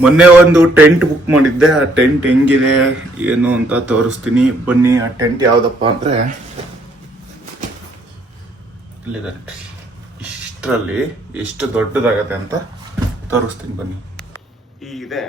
ಮೊನ್ನೆ ಒಂದು tent book ಮಾಡಿದ್ದೆ. ಆ ಟೆಂಟ್ ಹೆಂಗಿದೆ ಏನು ಅಂತ ತೋರಿಸ್ತೀನಿ ಬನ್ನಿ. ಆ ಟೆಂಟ್ ಯಾವ್ದಪ್ಪ ಅಂದ್ರೆ ಇಲ್ಲಿದೆ. ಇಷ್ಟರಲ್ಲಿ ಎಷ್ಟು ದೊಡ್ಡದಾಗತ್ತೆ ಅಂತ ತೋರಿಸ್ತೀನಿ ಬನ್ನಿ. ಇದೆ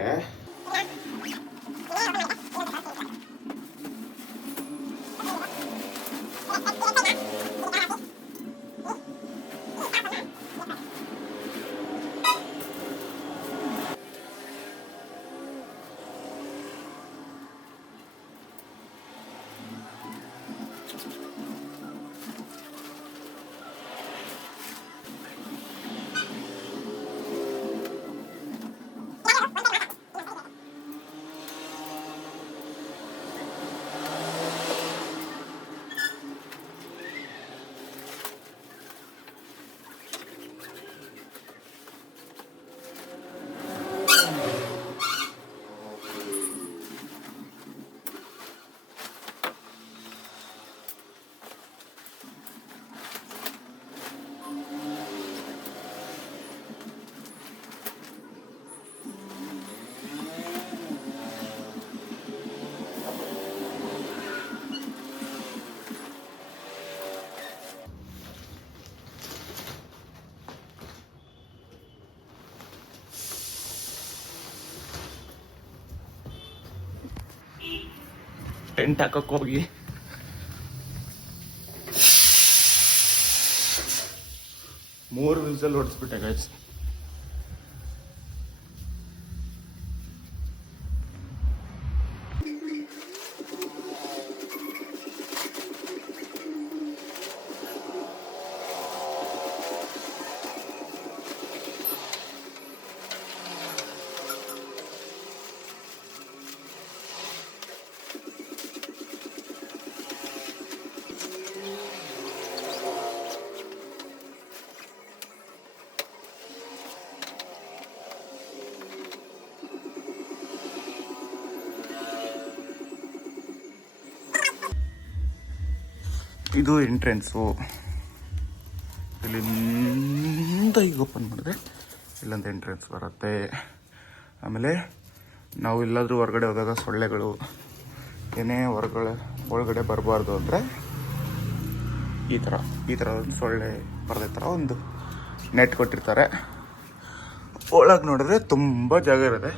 ಟೆಂಟ್ ಹಾಕಕ್ ಹೋಗಿ ಮೂರು ವಿಸಲ್ ಹೊಡಿಸ್ಬಿಟ್ಟೆ ಗಾಯ್ಸ್. ಇದು ಎಂಟ್ರೆನ್ಸು. ಇಲ್ಲಿಂದ ಈಗ ಓಪನ್ ಮಾಡಿದ್ರೆ ಇಲ್ಲೊಂದು ಎಂಟ್ರೆನ್ಸ್ ಬರುತ್ತೆ. ಆಮೇಲೆ ನಾವು ಎಲ್ಲಾದರೂ ಹೊರಗಡೆ ಹೋದಾಗ ಸೊಳ್ಳೆಗಳು ಏನೇ ಒಳಗಡೆ ಬರಬಾರ್ದು ಅಂದರೆ ಈ ಥರ ಒಂದು ಸೊಳ್ಳೆ ಪರದೆ ಥರ ಒಂದು ನೆಟ್ ಕೊಟ್ಟಿರ್ತಾರೆ. ಒಳಗೆ ನೋಡಿದ್ರೆ ತುಂಬ ಜಾಗ ಇರುತ್ತೆ,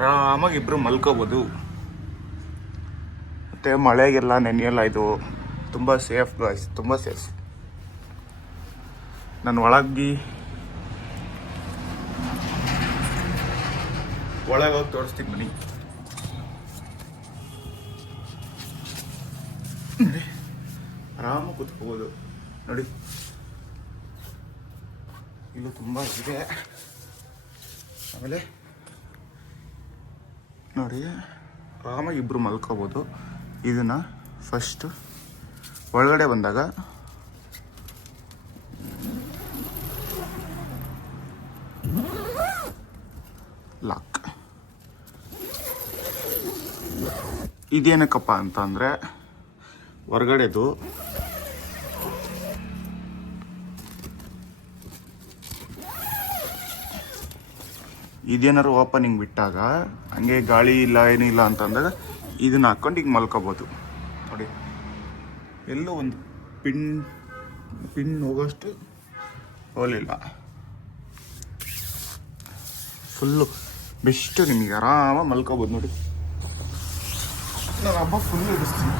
ಆರಾಮಾಗಿ ಇಬ್ಬರು ಮಲ್ಕೋಬೋದು. ಮತ್ತು ಮಳೆಗೆಲ್ಲ ನೆನೆಯಲ್ಲ, ಇದು ತುಂಬ ಸೇಫ್ ಗಾಯ್ಸ್, ತುಂಬ ಸೇಫ್. ನಾನು ಒಳಗೆ ಹೋಗಿ ತೋರಿಸ್ತೀನಿ ಬನ್ನಿ. ಆರಾಮಾಗಿ ಕೂತ್ಕೋಬೋದು ನೋಡಿ. ಇಲ್ಲೂ ತುಂಬ ಇದೆ. ಆಮೇಲೆ ನೋಡಿ ಆರಾಮಾಗಿ ಇಬ್ಬರು ಮಲ್ಕೋಬೋದು. ಇದನ್ನು ಫಸ್ಟು ಒಳಗಡೆ ಬಂದಾಗ ಲಾಕ್. ಇದೇನಕ್ಕಪ್ಪ ಅಂತ ಅಂದರೆ ಹೊರಗಡೆದು ಇದೇನಾದ್ರು ಓಪನಿಂಗ್ ಬಿಟ್ಟಾಗ ಹಂಗೆ ಗಾಳಿ ಇಲ್ಲ ಏನೂ ಇಲ್ಲ ಅಂತಂದಾಗ ಇದನ್ನ ಹಾಕ್ಕೊಂಡು ಹಿಂಗೆ ಮಲ್ಕೋಬೋದು ನೋಡಿ. ಎಲ್ಲೋ ಒಂದು ಪಿನ್ ಹೋಗೋಷ್ಟು ಹೋಲಿಲ್ಲ. ಫುಲ್ಲು ಬೆಸ್ಟ್, ನಿಮಗೆ ಆರಾಮಾಗಿ ಮಲ್ಕೋಬೋದು ನೋಡಿ. ನಾನು ಹಬ್ಬ ಫುಲ್ಲು ಇಡಿಸ್ತೀನಿ.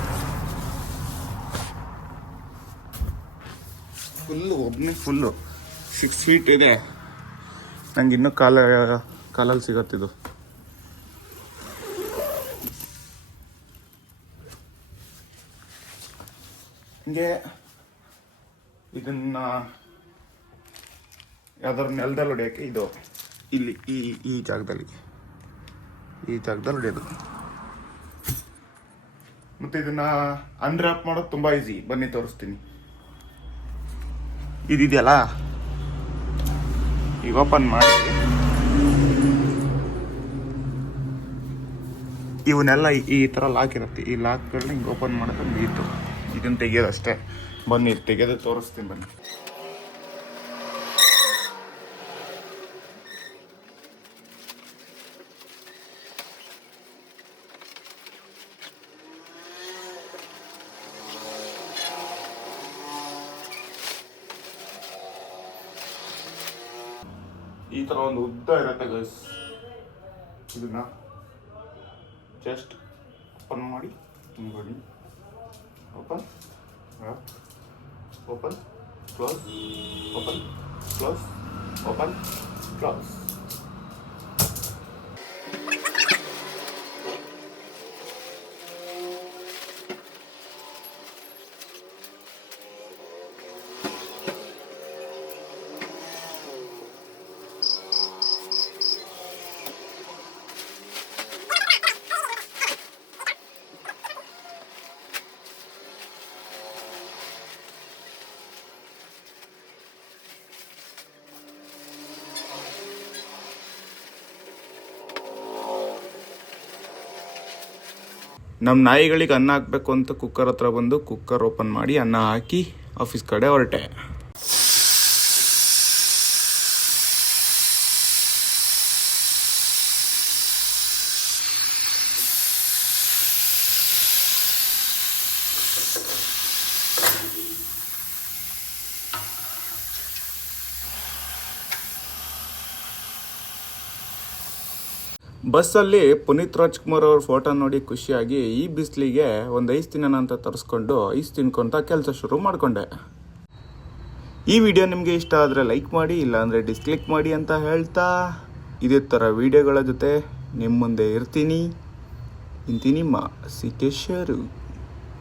ಫುಲ್ಲು 6 ಫೀಟ್ ಇದೆ. ನಂಗೆ ಇನ್ನೂ ಕಾಲಲ್ಲಿ ಸಿಗತ್ತಿದು. ಹಿಂಗೆ ಇದನ್ನ ಯಾವ್ದಾದ್ರು ನೆಲದಲ್ಲಿ ಹೊಡೆಯೋಕ್ಕೆ ಇದು ಇಲ್ಲಿ ಈ ಜಾಗದಲ್ಲಿ ಹೊಡೆಯೋದು. ಮತ್ತು ಇದನ್ನ ಅನ್ರ್ಯಾಪ್ ಮಾಡೋದು ತುಂಬ ಈಸಿ. ಬನ್ನಿ ತೋರಿಸ್ತೀನಿ. ಇದಿದೆಯಲ್ಲ, ಈಗ ಓಪನ್ ಮಾಡಿ ಇವನ್ನೆಲ್ಲ ಈ ಥರ ಲಾಕ್ ಇರುತ್ತೆ. ಈ ಲಾಕ್ಗಳನ್ನ ಹಿಂಗೆ ಓಪನ್ ಮಾಡೋದು ಮುಗೀತು. ಇದನ್ನು ತೆಗಿಯೋದಷ್ಟೇ. ಬನ್ನಿ ತೆಗೆದು ತೋರಿಸ್ತೀನಿ ಬನ್ನಿ. ಈ ಥರ ಒಂದು ಉದ್ದ ಇರುತ್ತೆ ಗೈಸ್. ಇದನ್ನ ಜಸ್ಟ್ ಓಪನ್ ಮಾಡಿ ನೋಡಿ. Open open close open close open close. ನಮ್ಮ ನಾಯಿಗಳಿಗೆ ಅನ್ನ ಹಾಕಬೇಕು ಅಂತ ಕುಕ್ಕರ್ ಹತ್ರ ಬಂದು ಕುಕ್ಕರ್ ಓಪನ್ ಮಾಡಿ ಅನ್ನ ಹಾಕಿ ಆಫೀಸ್ ಕಡೆ ಹೊರಟೆ. ಬಸ್ಸಲ್ಲಿ ಪುನೀತ್ ರಾಜ್ಕುಮಾರ್ ಅವ್ರ ಫೋಟೋ ನೋಡಿ ಖುಷಿಯಾಗಿ ಈ ಬಿಸಿಲಿಗೆ ಒಂದು ಐಸ್ ತಿನ್ನೋಣ ಅಂತ ತರಿಸ್ಕೊಂಡು ಐಸ್ ತಿನ್ಕೊಂತ ಕೆಲಸ ಶುರು ಮಾಡಿಕೊಂಡೆ. ಈ ವಿಡಿಯೋ ನಿಮಗೆ ಇಷ್ಟ ಆದರೆ ಲೈಕ್ ಮಾಡಿ, ಇಲ್ಲಾಂದರೆ ಡಿಸ್ಲೈಕ್ ಮಾಡಿ ಅಂತ ಹೇಳ್ತಾ ಇದೇ ಥರ ವಿಡಿಯೋಗಳ ಜೊತೆ ನಿಮ್ಮ ಮುಂದೆ ಇರ್ತೀನಿ. ಇಂತಿ ನಿಮ್ಮ ಸಿ ಕೆ ಶರು.